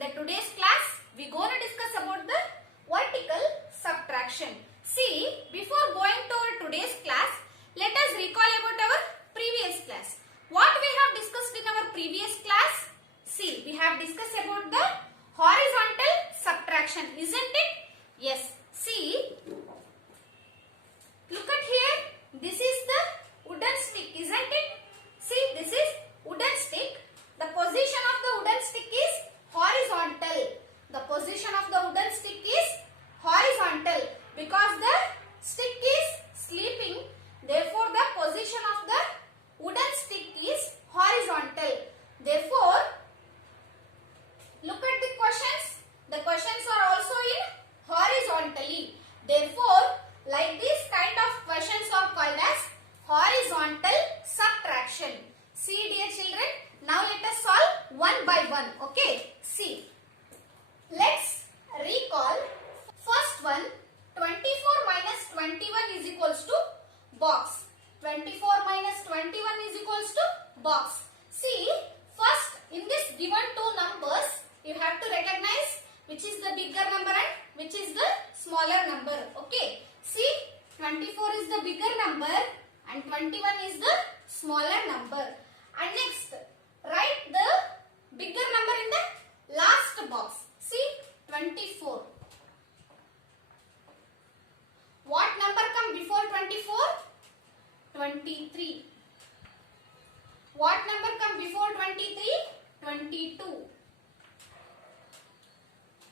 the today's class, we gonna discuss about the vertical subtraction. See, before going to our today's class, let us recall about our previous class. What we have discussed in our previous class? See, we have discussed about the horizontal subtraction, isn't it? Yes. See, look at here. This is the wooden stick, isn't it? See, this is wooden stick. The position of the wooden stick is horizontal. The position of the wooden stick is horizontal because the stick is sleeping. Therefore, the position of the wooden stick is horizontal. Therefore, look at the questions. The questions are also in horizontally. Therefore, like this kind of questions are called as horizontal subtraction. See, dear children, now let us solve one by one. Okay, see. Let's recall first one. 24 minus 21 is equals to box. 24 minus 21 is equals to box. See, first in this given two numbers, you have to recognize which is the bigger number and which is the smaller number. Okay, see, 24 is the bigger number and 21 is the smaller number. And next, write the bigger number in the last box. See, 24. What number come before 24? 23. What number come before 23? 22.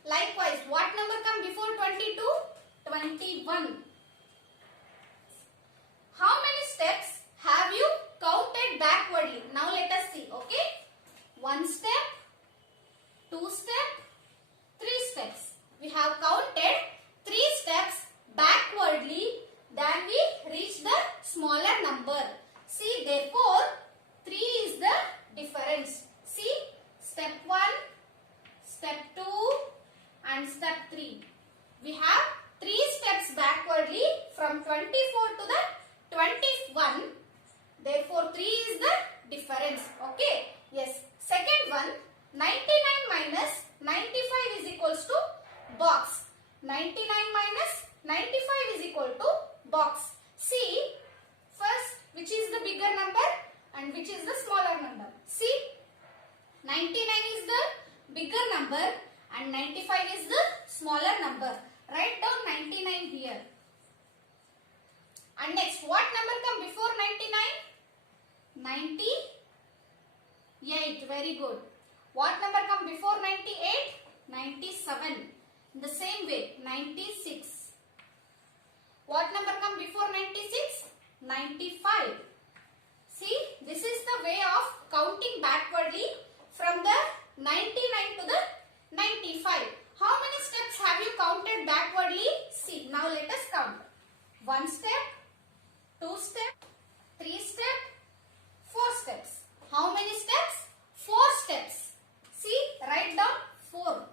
Likewise, what number come before 22? 21. How many steps have you counted backwardly? Now let us see, okay? 1 step, 2 steps, 3 steps. We have counted 3 steps backwardly, then we reach the smaller number. See, therefore, 3 is the difference. See, step 1, step 2 and step 3. We have 3 steps backwardly from 24 to the 21. Therefore, 3 is the difference. Okay. Yes. Second one, 99 minus 95 is equals to box. 99 minus 95 is equal to box. See, first which is the bigger number and which is the smaller number. See, 99 is the bigger number and 95 is the smaller number. Write down 99 here. And next, what number come before 99? 98. Very good. What number come before 98? 97. In the same way, 96. What number come before 96? 95. See, this is the way of counting backwardly from the 99 to the 95. How many steps have you counted backwardly? See, now let us count. 1 step, 2 step, 3 step, 4 steps. How many steps? 4 steps. See, write down 4.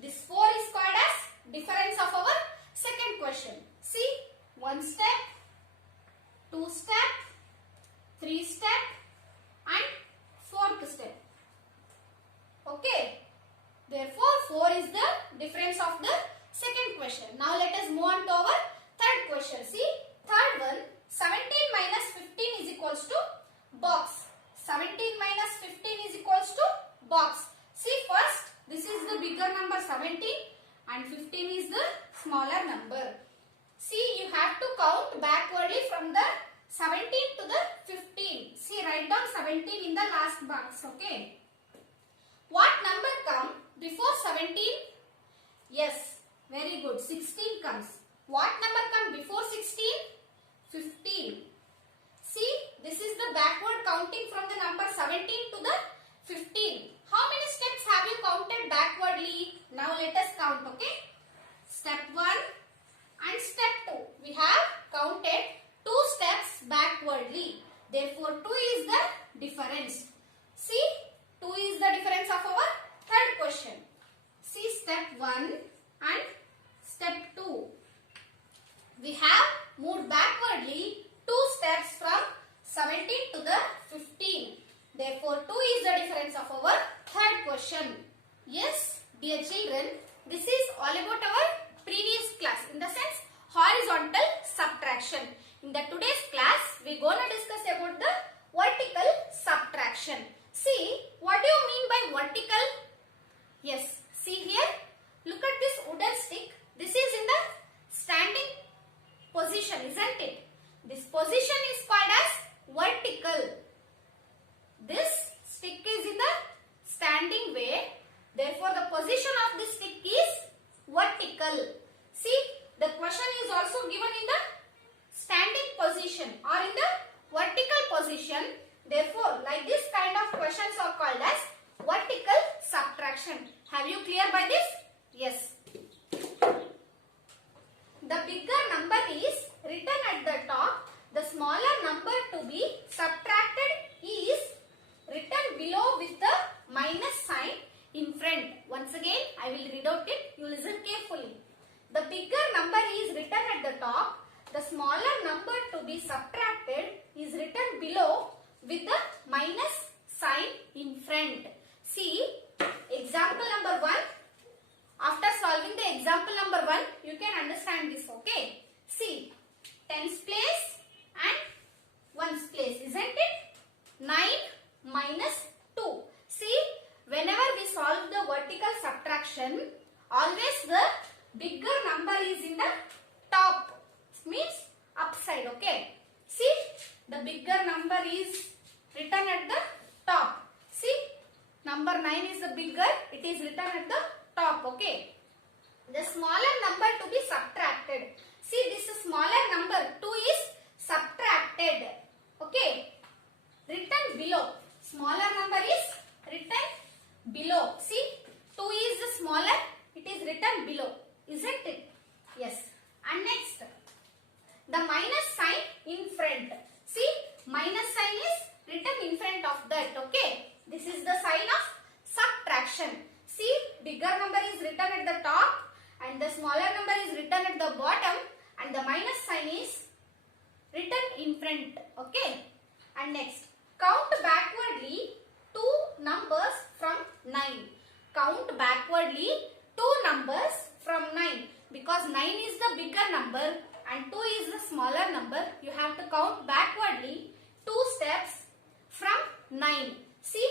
This 4 is called as difference of our second question. See, 1 step, 2 step, 3 step and 4th step. Okay. Therefore, 4 is the difference of the second question. Now, let us move on to our third question. See, third one, 17 minus 15 is equals to box. 17 minus 15 is equals to box. See, first, this is the bigger number 17 and 15 is the smaller number. See, you have to count backwardly from the 17 to the 15. See, write down 17 in the last box. Okay. What number come before 17? Yes, very good. 16 comes. What number come before 16? 15. See, this is the backward counting from the number 17 to the 15. How many steps have you counted backwardly? Now let us count, okay? Step 1 and step 2. We have counted 2 steps backwardly. Therefore, 2 is the difference. See, 2 is the difference of our third question. See, step 1 and step 2. We have moved backwardly 2 steps from 17 to the 15. Therefore, 2 is the difference of our third question. Dear children, this is all about our previous class, in the sense horizontal subtraction. In the today's class, we gonna discuss about the vertical subtraction. See, what do you mean by vertical? Yes, see here, look at this wooden stick. This is in the standing position, isn't it? This position is called as vertical. This stick is in the standing way. Therefore, the position of this stick is vertical. See, the question is also given in the standing position or in the vertical position. Therefore, like this kind of questions are called as vertical subtraction. Have you clear by this? Yes. The bigger number is written at the top. The smaller number to be subtracted is written below with the minus sign in front. Once again, I will read out it. You listen carefully. The bigger number is written at the top. The smaller number to be subtracted is written below with the minus sign in front. See, example number 1. After solving the example number 1, you can understand this, okay? See, tens place and ones place, isn't it? 9 minus 2. See, whenever we solve the vertical subtraction, always the bigger number is in the top, means upside, okay? See, the bigger number is written at the top. See, number 9 is the bigger, it is written at the top, okay? The smaller number to be subtracted. See, this is smaller number 2 is subtracted, okay? Written below. Smaller number is written below. See, 2 is the smaller, it is written below, isn't it? Yes. And next, the minus sign in front. See, minus sign is written in front of that, okay? This is the sign of subtraction. See, bigger number is written at the top and the smaller number is written at the bottom and the minus sign is written in front, okay? And next, count backwardly 2 numbers from 9. Count backwardly 2 numbers from 9. Because 9 is the bigger number and 2 is the smaller number, you have to count backwardly 2 steps from 9. See,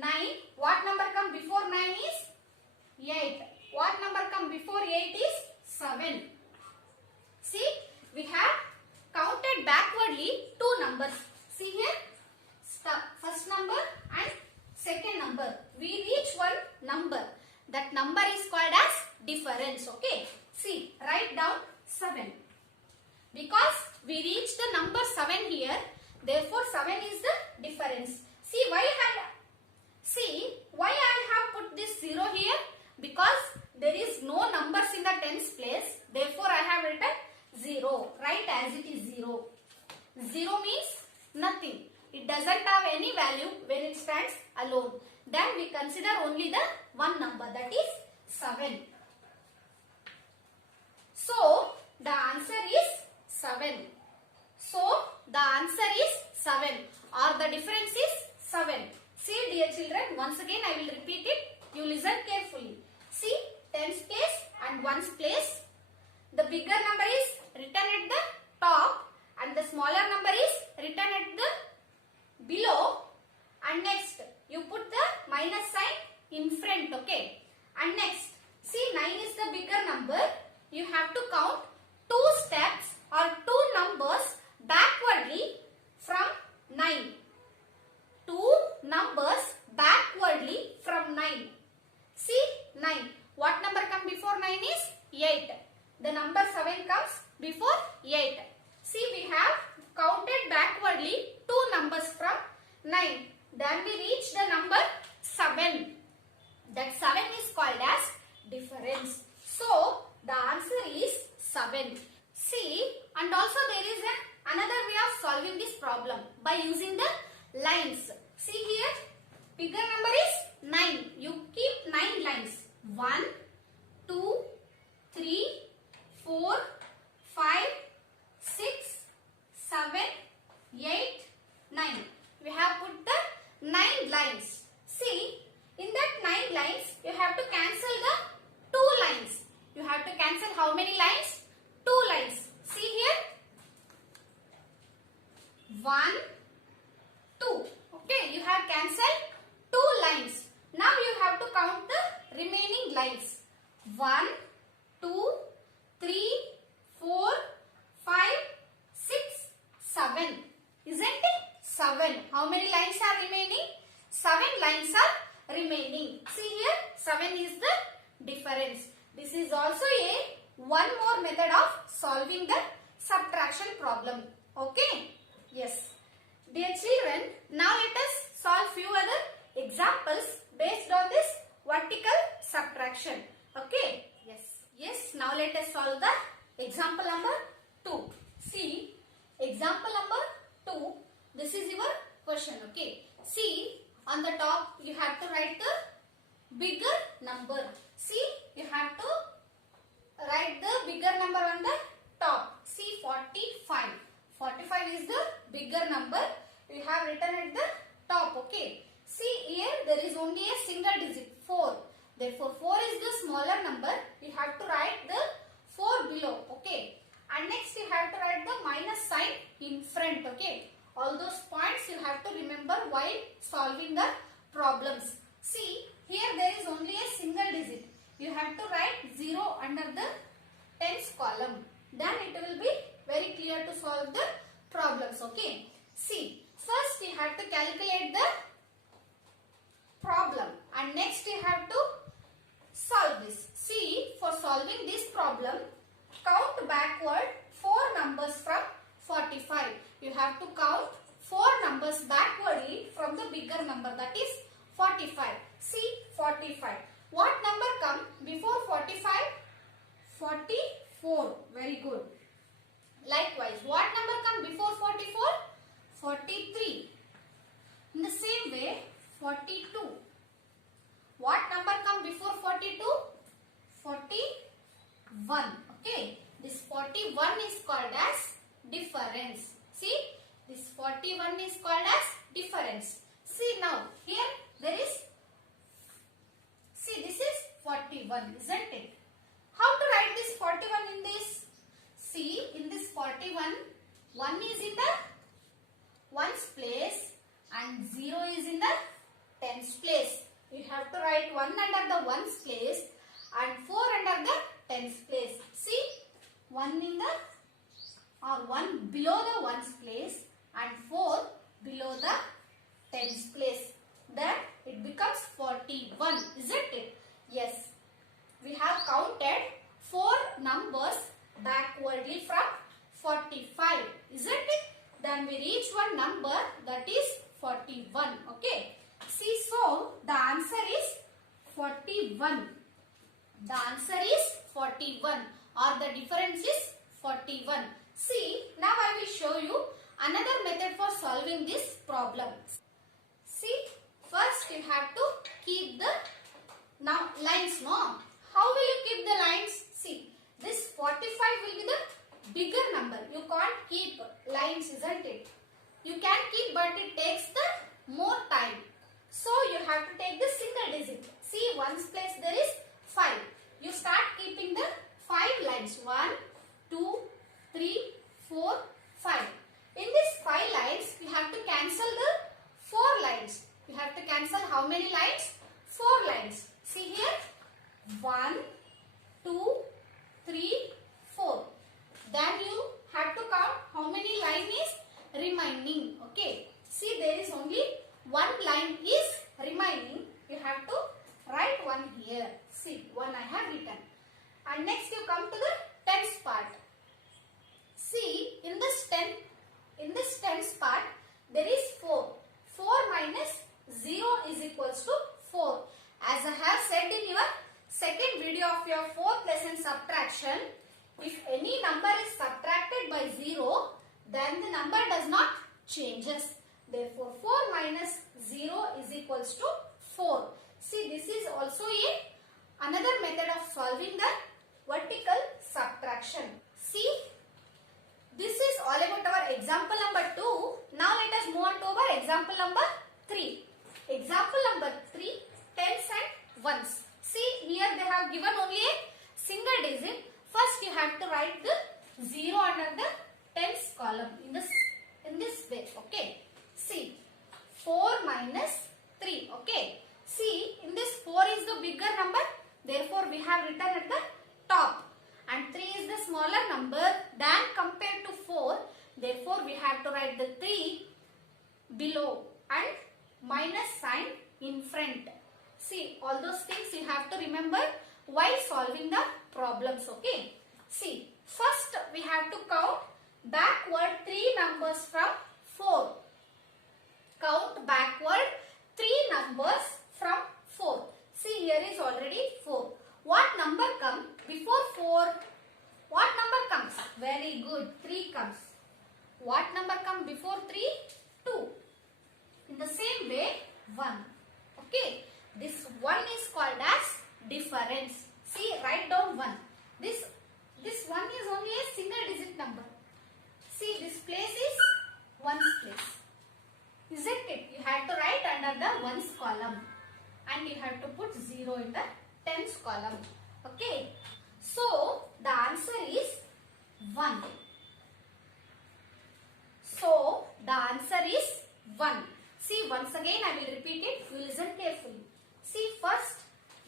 9, what number come before 9 is 8. What number come before 8 is 7. See, we have counted backwardly 2 numbers. See here, first number and second number. We reach one number. That number is called as difference, okay? See, write down 7. Because we reached the number 7 here, therefore 7 is the difference. See, why I have put this 0 here? Because there is no numbers in the tens place. Therefore, I have written 0. Write as it is 0. 0 means nothing. It doesn't have any value when it stands alone. Then we consider only the one number, that is 7. So, the answer is 7. So, the answer is 7 or the difference is 7. See, dear children, once again I will repeat it. You listen carefully. See, tens place and ones place. The bigger number is written at the top and the smaller number is written at the below. And next, you put the minus sign in front, okay? And next, see, 9 is the bigger number. You have to count 2 steps or 2 numbers backwardly from 9. 2 numbers backwardly from 9. See, 9. What number come before 9 is 8. The number 7 comes before 8. See, we have counted backwardly 2 numbers from 9. Then we reach the number 7. That 7 is called as difference. So, the answer is 7. See, and also there is another way of solving this problem by using the lines. See here, bigger number is 9. You keep 9 lines. 1, 2, 3, 4, 5, 6, 7, 8, 9. We have put the 9 lines. See, in that 9 lines, you have to cancel the cancel how many lines? 2 lines. See here. 1, 2. Okay, you have cancelled 2 lines. Now you have to count the remaining lines. 1, 2, 3, 4, 5, 6, 7. Isn't it? 7. How many lines are remaining? 7 lines are remaining. See here, 7 is the difference. This is also a one more method of solving the subtraction problem. Okay? Yes. Dear children, now let us solve few other examples based on this vertical subtraction. Okay? Yes. Yes. Now let us solve the example number 2. See, example number 2. This is your question. Okay? See, on the top you have to write the bigger number. See, you have to write the bigger number on the top. See, 45. 45 is the bigger number. We have written at the top. Okay. See here, there is only a single digit, 4. Therefore, 4 is the smaller number. We have to write the 4 below. Okay. And next you have to write the minus sign in front. Okay. All those points you have to remember while solving the problems. See, here there is only a single digit. You have to write 0 under the tens column. Then it will be very clear to solve the problems. Okay. See, first you have to calculate the problem and next you have to solve this. See, for solving this problem, count backward 4 numbers from 45. You have to count 4 numbers backwardly from the bigger number, that is 45. See, 45. What number come before 45? 44. Very good. Likewise, what number come before 44? 43. In the same way, 42. What number come before 42? 41. Okay. This 41 is called as difference. See, this 41 is called as difference. See now, here there is, see this is 41, isn't it? How to write this 41 in this? See, in this 41, 1 is in the ones place and 0 is in the tens place. You have to write 1 under the ones place and 4 under the tens place. See, 1 in the or 1 below the ones place and 4 below the tens place. Then it becomes 41, isn't it? Yes. We have counted 4 numbers backwardly from 45, isn't it? Then we reach one number, that is 41. Okay. See, so the answer is 41. The answer is 41 or the difference is 41. See, now I will show you another method for solving this problem. See, first you have to keep the now lines, no? How will you keep the lines? See, this 45 will be the bigger number. You can't keep lines, isn't it? You can keep, but it takes the more time. So you have to take the single digit. See, ones place there is 5. You start keeping the 5 lines. 1, 2, 3, 4, 5. In these 5 lines, you have to cancel the 4 lines. You have to cancel how many lines? 4 lines. See here, 1, 2, 3, 4. Then you have to count how many line is remaining. Okay. See, there is only 1 line is remaining. You have to write 1 here. See, 1 I have written. And next you come to the tens part. See, in this tens part, there is 4. 4 minus 0 is equals to 4. As I have said in your second video of your 4th lesson subtraction, if any number is subtracted by 0, then the number does not changes. Therefore, 4 minus 0 is equals to 4. See, this is also another method of solving the vertical subtraction. See, this is all about our example number 2. Now let us move on to our example number 3. Example number 3, tens and ones. See, here they have given only a single digit, See, in this 4 is the bigger number, therefore we have written at the top, and 3 is the smaller number than compared to 4, therefore we have to write the 3 below and minus sign in front. See, all those things you have to remember while solving the problems, okay? See, first we have to count backward 3 numbers from 4. Count backward 3 numbers from 4. See, here is already 4. What number comes before 4? What number comes? Very good, 3 comes. What number comes before 3? 2. In the same way, 1. Okay, this 1 is called as difference. See, write down 1. This 1 is only a single digit number. See, this place is 1's place. Isn't it? You have to write under the 1's column. And you have to put 0 in the 10's column. Okay. So, the answer is 1. So, the answer is 1. See, once again I will repeat it. You listen carefully. See, first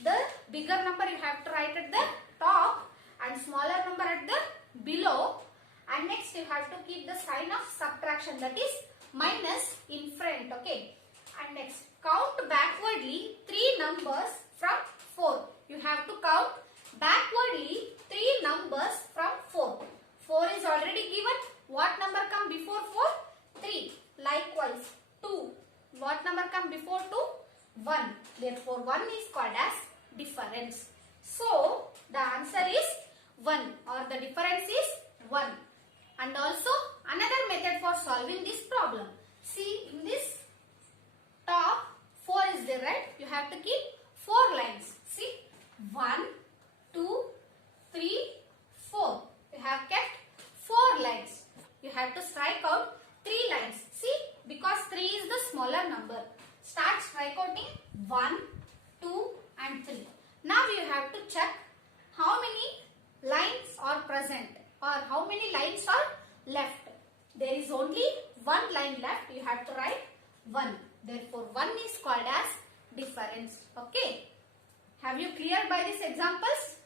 the bigger number you have to write at the top and smaller number at the below. And next you have to keep the sign of subtraction, that is minus in front. Okay. And next, count backwardly 3 numbers from 4. You have to count backwardly 3 numbers from 4. 4 is already given. What number come before 4? 3. Likewise, 2. What number come before 2? 1. Therefore, 1 is called as difference. So, the answer is 1 or the difference is 1. And also, another method for solving this problem. See, in this top 4 is there, right? You have to keep 4 lines. See, 1, 2, 3, 4. You have kept 4 lines. You have to strike out 3 lines. See, because 3 is the smaller number. Start strike outing 1, 2 and 3. Now you have to check how many lines are present or how many lines are left. There is only 1 line left. You have to write 1. Therefore, 1 is called as difference. Okay. Have you cleared by these examples?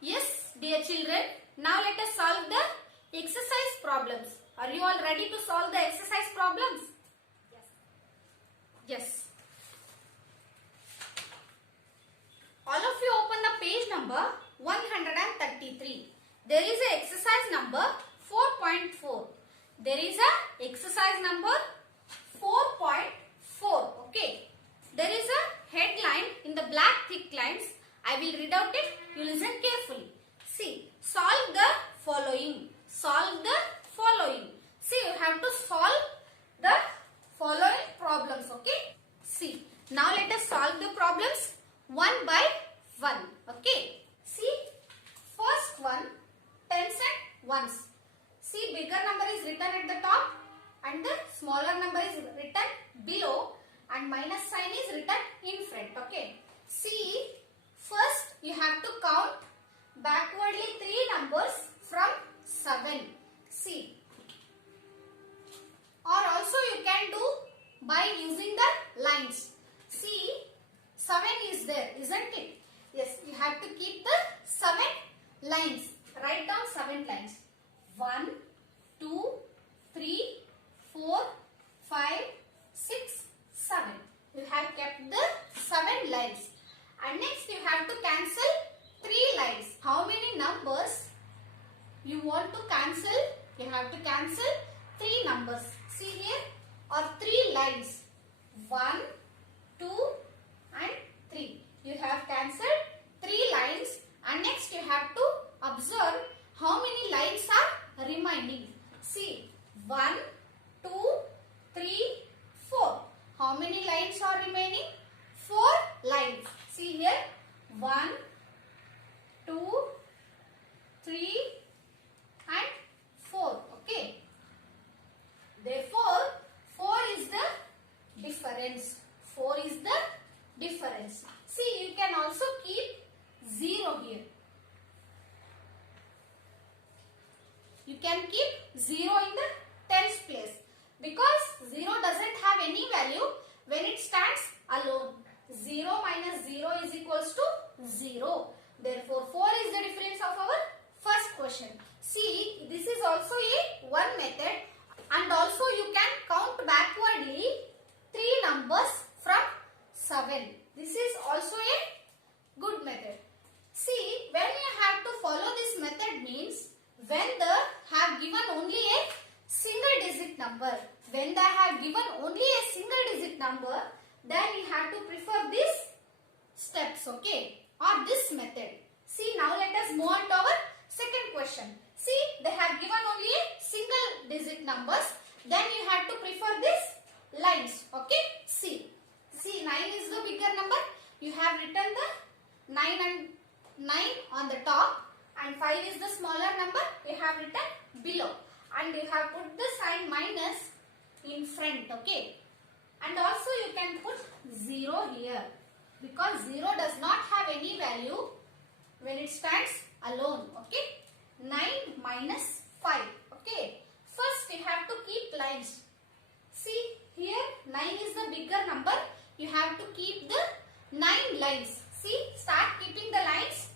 Yes, dear children. Now let us solve the exercise problems. Are you all ready to solve the exercise problems? Yes. Yes. All of you open the page number 133. There is a exercise number 4.4. There is a exercise number 4.4. Okay. There is a headline in the black thick lines. I will read out it. You listen carefully. See, solve the following. Solve the following. See, you have to solve the following problems. Okay. See, now let us solve the problems one by one. Okay. See, first one, tens and ones. See, bigger number is written at the top and the smaller number is written below and minus sign is written in front. Okay. See, first you have to count backwardly 3 numbers from 7. See. Or also you can do by using the lines. See, 7 is there, isn't it? Yes, you have to keep the 7 lines. Write down 7 lines. 1, 2, 3, 4, 5, 6, 7. You have kept the 7 lines. And next you have to cancel 3 lines. How many numbers you want to cancel? You have to cancel 3 numbers. See here, or 3 lines. 1, 2 and 3. You have cancelled 3 lines and next you have to observe how many lines are remaining. See, 1, 2, 3, 4. How many lines are remaining? 4 lines. See here, 1, 2, 3 and 4. Okay. Therefore, 4 is the difference. 4 is the difference. See, you can also keep 0 here. You can keep 0 in the tens place because 0 doesn't have any value when it stands alone. 7. This is also a good method. See, when you have to follow this method means when they have given only a single digit number. When they have given only a single digit number, then you have to prefer these steps, okay, or this method. See, now let us move on to our second question. See, they have given only a single digit numbers, then you have to prefer these lines, okay. See, 9 is the bigger number. You have written the 9 on the top, and 5 is the smaller number. You have written below, and you have put the sign minus in front, okay. And also you can put 0 here, because 0 does not have any value when it stands alone, okay. 9 minus 5, okay. First you have to keep lines. See, here 9 is the bigger number. You have to keep the 9 lines. See, start keeping the lines.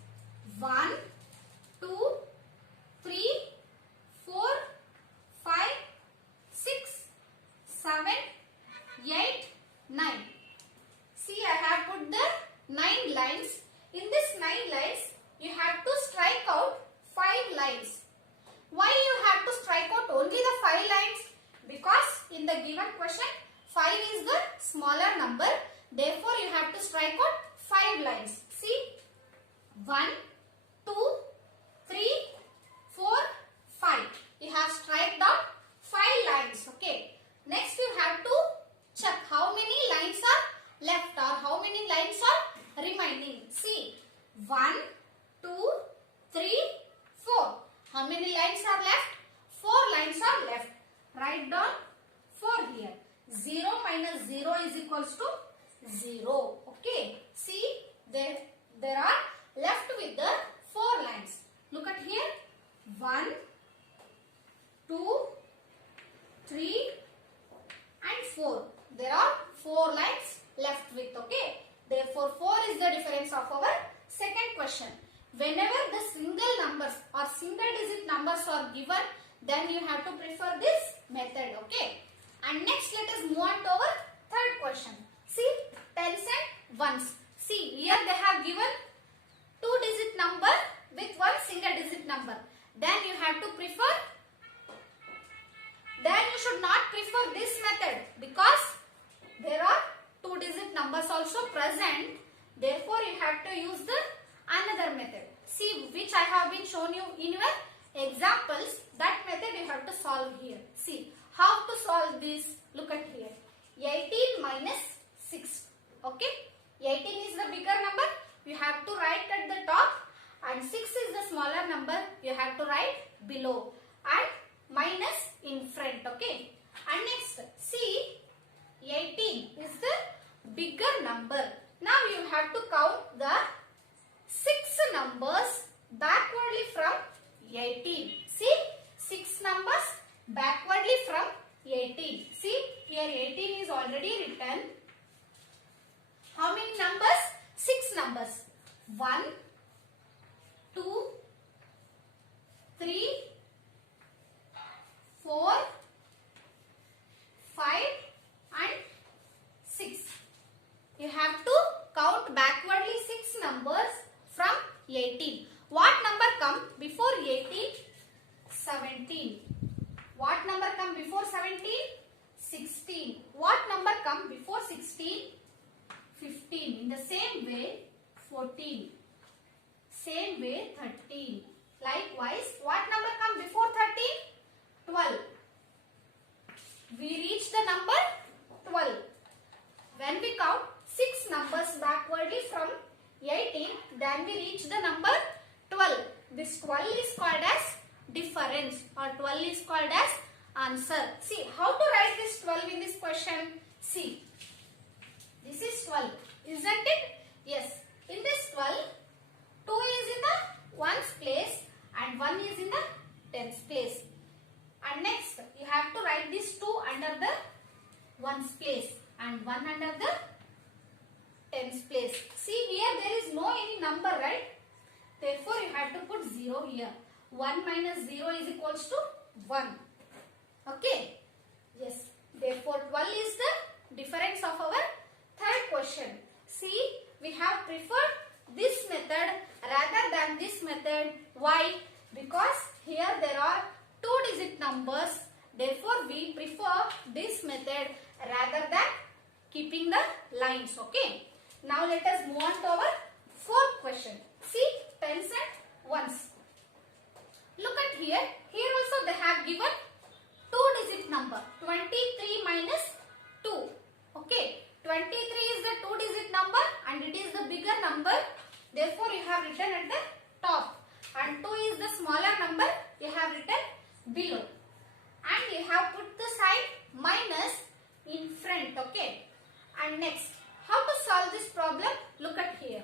1, 2, 3, 4, 5, 6, 7, 8, 9. See, I have put the 9 lines. In this 9 lines, you have to strike out 5 lines. Why you have to strike out only the 5 lines? Because in the given question, 5 is the smaller number. Therefore, you have to strike out 5 lines. See, 1, 2, 3, 4, 5. You have striked out 5 lines, okay. Next, you have to check how many lines are left or how many lines are remaining. See, 1, 2, 3, 4. How many lines are left? 4 lines are left. Write down 4 here. 0 minus 0 is equals to 0. Okay. See, there are left with the 4 lines. Look at here. 1, 2, 3 and 4. There are 4 lines left with. Okay. Therefore, 4 is the difference of our second question. Whenever the single numbers or single digit numbers are given, then you have to prefer this method, okay. And next, let us move on to our third question. See, tens and ones. See, here they have given 2 digit number with 1 single digit number. Then you have to prefer, then you should not prefer this method, because there are 2 digit numbers also present. Therefore, you have to use the another method. See, which I have been shown you in your examples. That method you have to solve here. See, how to solve this? Look at here. 18 minus 6. Okay. 18 is the bigger number. You have to write at the top, and 6 is the smaller number. You have to write below, and minus in front. Okay. And next, see, 18 is the bigger number. Now you have to count the 6 numbers backwardly from 18. See, 6 numbers backwardly from 18. See, here 18 is already written. How many numbers? 6 numbers. 1, 2, 3, 4, 5 and 6. You have to count backwardly 6 numbers from 18. What number come before 18? 17. What number come before 17? 16. What number come before 16? 15. In the same way, 14. Same way, 13. Likewise, what number come before 13? 12. We reach the number 12. When we count 6 numbers backwardly from 18, then we reach the number 12. This 12 is called as difference, or 12 is called as answer. See, how to write this 12 in this question? See, this is 12, isn't it? Yes. In this 12, 2 is in the ones place and 1 is in the tens place. And next, you have to write this 2 under the ones place and 1 under the tens place. See, here there is no any number, right? Therefore, you have to put 0 here. 1 minus 0 is equals to 1. Okay. Yes. Therefore, 12 is the difference of our third question. See, we have preferred this method rather than this method. Why? Because here there are 2-digit numbers. Therefore, we prefer this method rather than keeping the lines. Okay. Now, let us move on to our fourth question. See, tens and ones. Look at here. Here also they have given 2-digit number. 23 minus 2. Okay. 23 is the 2-digit number and it is the bigger number. Therefore, you have written at the top. And 2 is the smaller number. You have written below. And you have put the sign minus in front. Okay. And next, how to solve this problem? Look at here.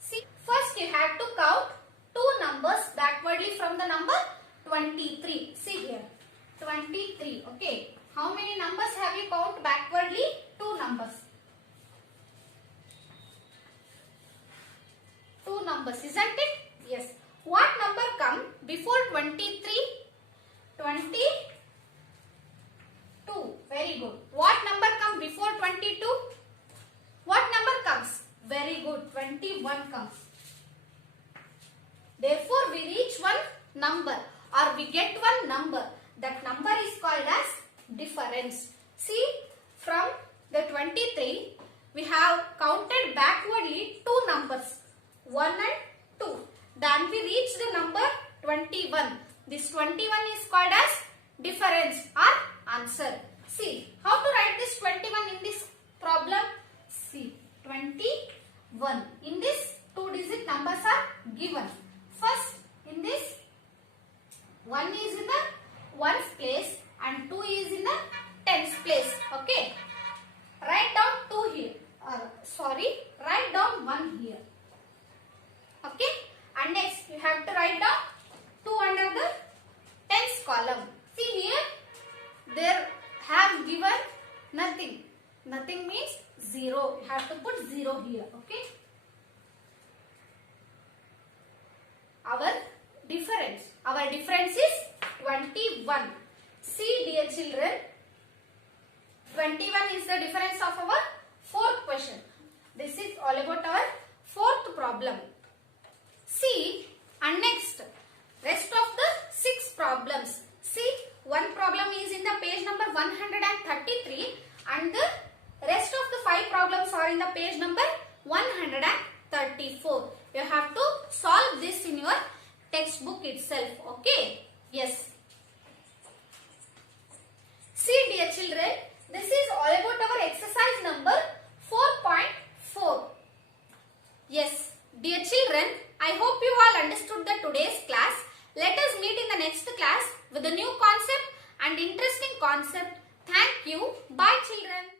See, first you have to count two numbers backwardly from the number 23. See here, 23. Okay. How many numbers have you count backwardly? Two numbers. Two numbers, isn't it? Yes. What number come before 23? 22. Very good. What number come before 22? What number comes? Very good. 21 comes. Therefore, we reach one number or we get one number. That number is called as difference. See, from the 23, we have counted backwardly two numbers. 1 and 2. Then we reach the number 21. This 21 is called as difference or answer. See, how to write this 21 in this problem? See, 21. In this, 2-digit numbers are given. First, in this, 1 is in the ones place and 2 is in the tens place. Okay. Write down 2 here. Write down 1 here. Okay. And next, you have to write down 2 under the tens column. See here, there have given nothing. Nothing means 0. You have to put 0 here. Okay. Our difference is 21. See, dear children, 21 is the difference of our fourth question. This is all about our fourth problem. See, and next, rest of the 6 problems. See, one problem is in the page number 133 and the rest of the 5 problems are in the page number 134. You have to solve this in your textbook itself. Okay? Yes. See, dear children, this is all about our exercise number 4.4. Yes, dear children, I hope you all understood the today's class. Let us meet in the next class with a new concept and interesting concept. Thank you. Bye, children.